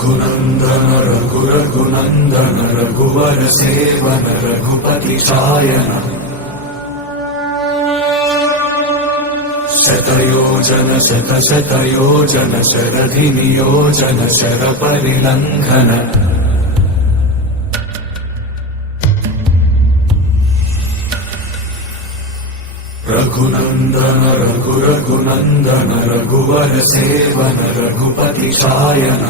रघुनन्दन रघुरघुनन्दन रघुवर सेवन रघुपति चायन शतयोजन शतशतयोजन शरधि नियोजन शर परिलङ्घन रघुनन्दन रघुरघुनन्दन रघुवर सेवन रघुपति चायन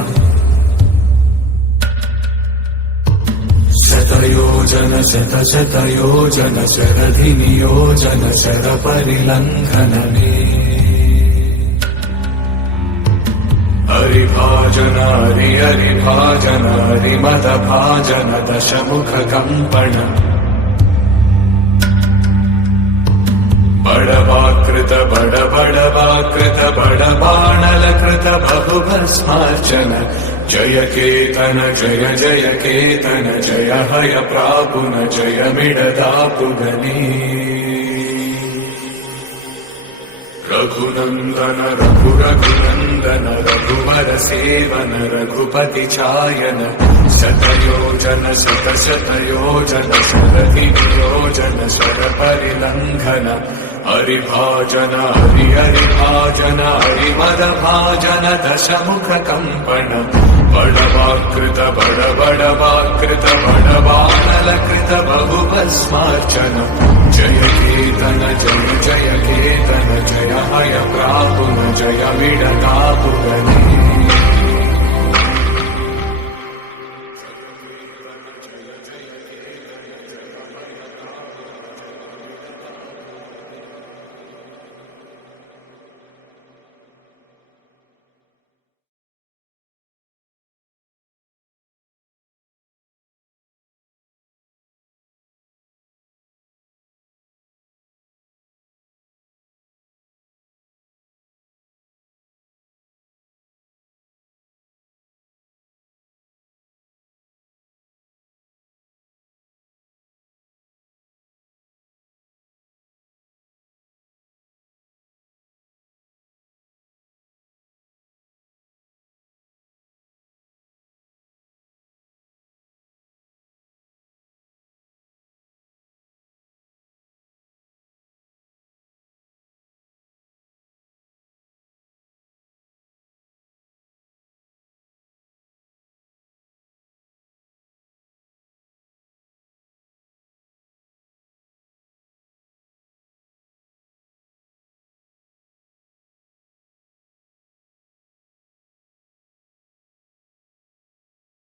शतयोजन शतशतयोजन शरधि नियोजन शर परिलङ्घन हरिभाजन हरिभाजन हरिमदभाजन दशमुख कम्पण बड़वाकृत बड़बाणलकृत बहुभस्मार्चन जय केतन जय जय केतन जय हय प्रापुन जय मिडदापुगनी रघुनन्दन रघुरघुनन्दन रघुवर सेवन रघुपति चायन शतयोजन शतशतयोजन शरधि नियोजन शर परिलङ्घन हरिभाजन हरिभाजन हरिमदभाजन दशमुख कम्पण बड़वाकृत बड़बाणलकृत बहुभस्मार्चन जय केतन जय जय केतन जय हय प्रापुन जय मिडदापुगनी